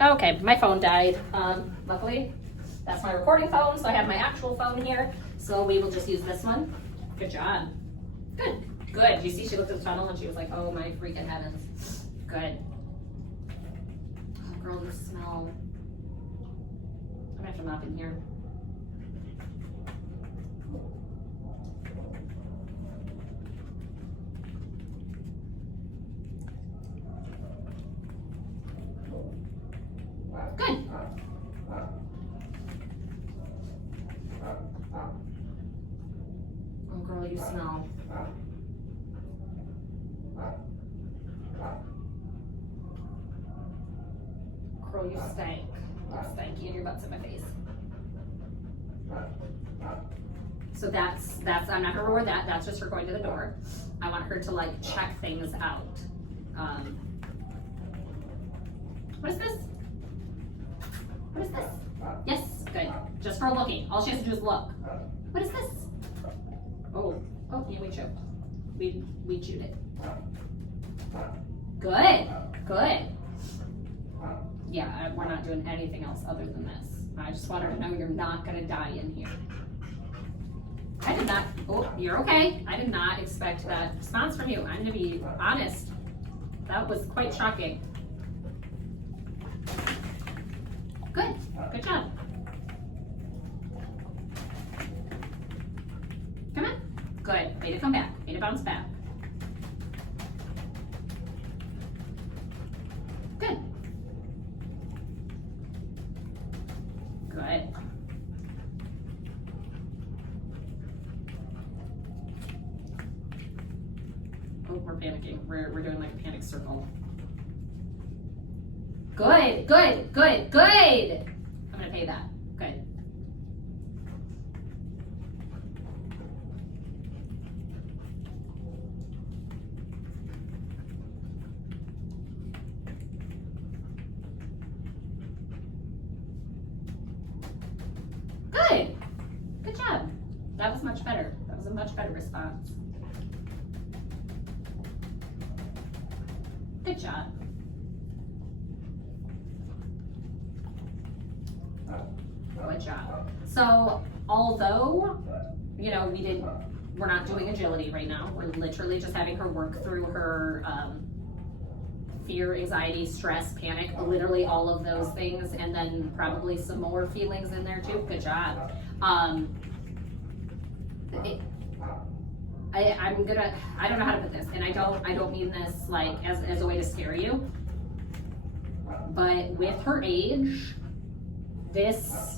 Okay, my phone died. Luckily, that's my recording phone, so I have my actual phone here. So we will just use this one. Good job. Good. Good. You see, she looked at the funnel and she was like, oh my freaking heavens. Good. Oh, girl, you smell. I'm gonna have to mop in here. Good. Oh, girl, you smell. Girl, you stink. You're stanky and your butt's in my face. So that's, I'm not gonna reward that. That's just her going to the door. I want her to like check things out. What is this? What is this? Yes, good. Just for looking. All she has to do is look. What is this? Oh, yeah, we choked. We chewed it. Good, good. Yeah, we're not doing anything else other than this. I just want her to know you're not gonna die in here. I did not, oh, you're okay. I did not expect that response from you. I'm gonna be honest. That was quite shocking. Good, good job. Come on. Good, way to come back, way to bounce back. Good. Good. Oh, we're panicking. We're doing like a panic circle. Good, good, good, good. I'm gonna pay that. Good. Good. Good job. That was much better. That was a much better response. Good job. Good job. So, although, you know, we're not doing agility right now. We're literally just having her work through her fear, anxiety, stress, panic, literally all of those things, and then probably some more feelings in there too. Good job. I don't know how to put this, and I don't mean this like as a way to scare you, but with her age, this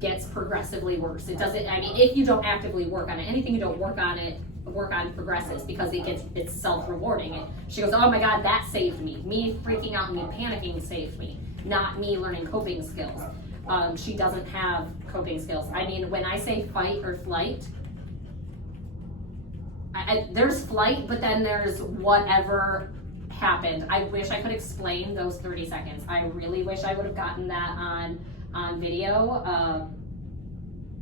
gets progressively worse. It doesn't, I mean, if you don't actively work on it, anything you don't work on progresses because it's self-rewarding. She goes, oh my God, that saved me. Me freaking out and me panicking saved me, not me learning coping skills. She doesn't have coping skills. I mean, when I say fight or flight, there's flight, but then there's whatever happened. I wish I could explain those 30 seconds. I really wish I would have gotten that on video,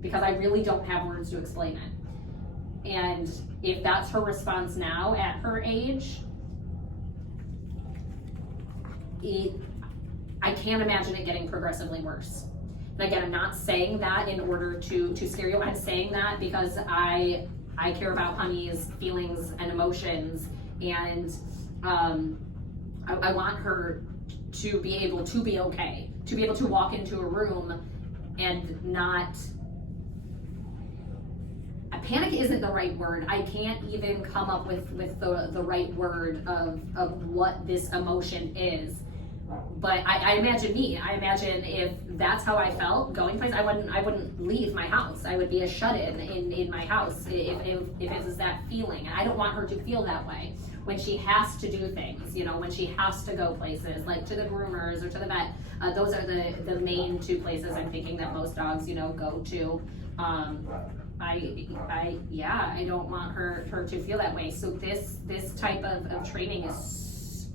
because I really don't have words to explain it. And if that's her response now at her age, I can't imagine it getting progressively worse. And again, I'm not saying that in order to scare you. I'm saying that because I care about Honey's feelings and emotions, and I want her to be able to be okay, to be able to walk into a room and not, panic isn't the right word. I can't even come up with the right word of what this emotion is. But I imagine if that's how I felt going places, I wouldn't leave my house. I would be a shut-in in my house if it was that feeling. And I don't want her to feel that way when she has to do things, you know, when she has to go places, like to the groomers or to the vet. Those are the main two places I'm thinking that most dogs, you know, go to. I don't want her to feel that way. So this type of training is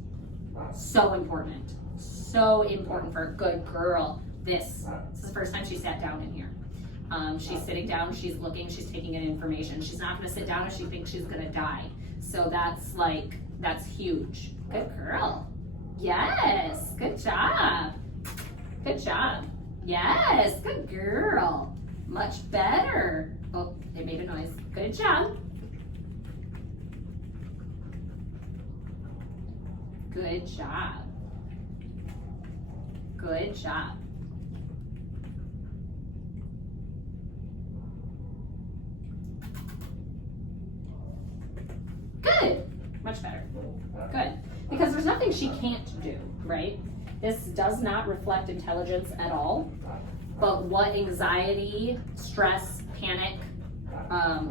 so important. So important for a good girl. This is the first time she sat down in here. She's sitting down, she's looking, she's taking in information. She's not gonna sit down if she thinks she's gonna die. So that's huge. Good girl. Yes, good job. Good job. Yes, good girl. Much better. Oh, it made a noise. Good job. Good job. Good job. Good. Much better. Good. Because there's nothing she can't do, right? This does not reflect intelligence at all. But what anxiety, stress, panic,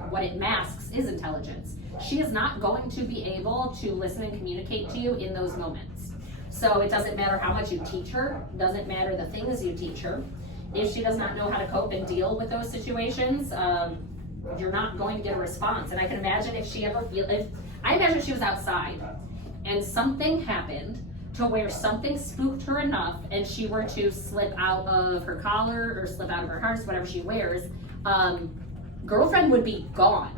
what it masks is intelligence. She is not going to be able to listen and communicate to you in those moments. So it doesn't matter how much you teach her, doesn't matter the things you teach her. If she does not know how to cope and deal with those situations, you're not going to get a response. And I can imagine if she was outside and something happened to where something spooked her enough and she were to slip out of her collar or slip out of her hearse, whatever she wears, girlfriend would be gone.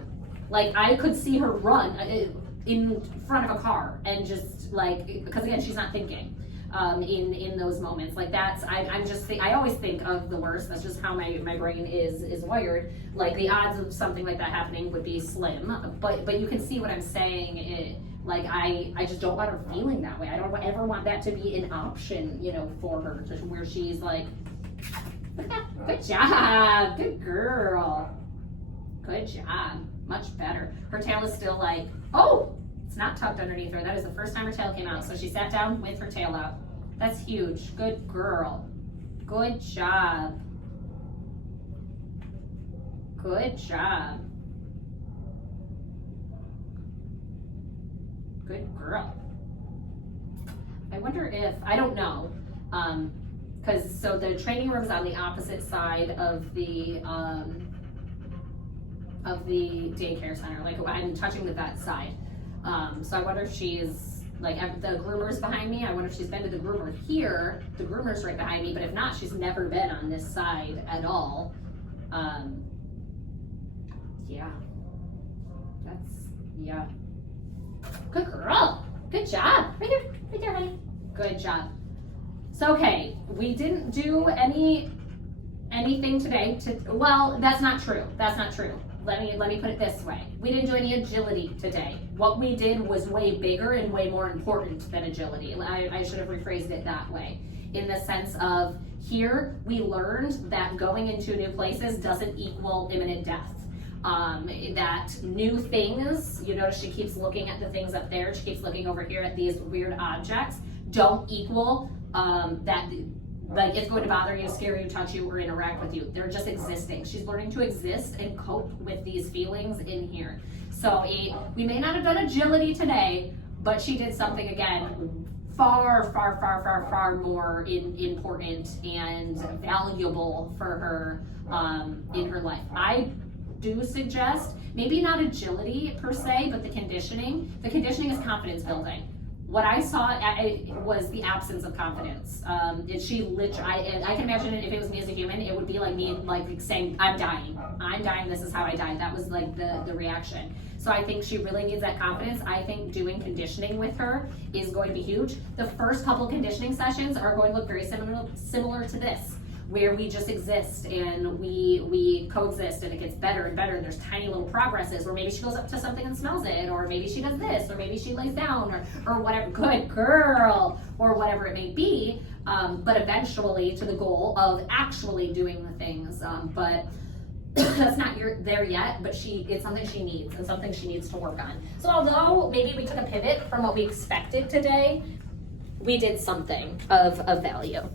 Like, I could see her run in front of a car and just like, because again, she's not thinking in those moments. Like I always think of the worst. That's just how my brain is wired. Like the odds of something like that happening would be slim, but you can see what I'm saying. Like I just don't want her feeling that way. I don't ever want that to be an option, for her, to where she's like, good job, good girl, good job, much better. Her tail is still like, oh, it's not tucked underneath her. That is the first time her tail came out. So she sat down with her tail out. That's huge. Good girl. Good job. Good job. Good girl. I wonder if, I don't know, because so the training room is on the opposite side of the daycare center. Like I'm touching the vet side. So I wonder if she's like, the groomer's behind me. I wonder if she's been to the groomer here. The groomer's right behind me, but if not, she's never been on this side at all. Yeah. Yeah. Good girl. Good job. Right there, honey. Good job. So, okay, we didn't do anything today well, that's not true. That's not true. Let me put it this way. We didn't do any agility today. What we did was way bigger and way more important than agility. I should have rephrased it that way. In the sense of, here we learned that going into new places doesn't equal imminent death. That new things, you notice she keeps looking at the things up there, she keeps looking over here at these weird objects, don't equal that like it's going to bother you, scare you, touch you, or interact with you. They're just existing. She's learning to exist and cope with these feelings in here. So we may not have done agility today, but she did something, again, far more important and valuable for her in her life. I do suggest, maybe not agility per se, but the conditioning. The conditioning is confidence building. What I saw was the absence of confidence. I can imagine if it was me as a human, it would be like me like saying, I'm dying, this is how I died. That was like the reaction. So I think she really needs that confidence. I think doing conditioning with her is going to be huge. The first couple conditioning sessions are going to look very similar to this, where we just exist and we coexist, and it gets better and better, and there's tiny little progresses where maybe she goes up to something and smells it, or maybe she does this, or maybe she lays down, or whatever, good girl, or whatever it may be, but eventually to the goal of actually doing the things, but that's not there yet, but it's something she needs and something she needs to work on. So although maybe we took a pivot from what we expected today, we did something of value.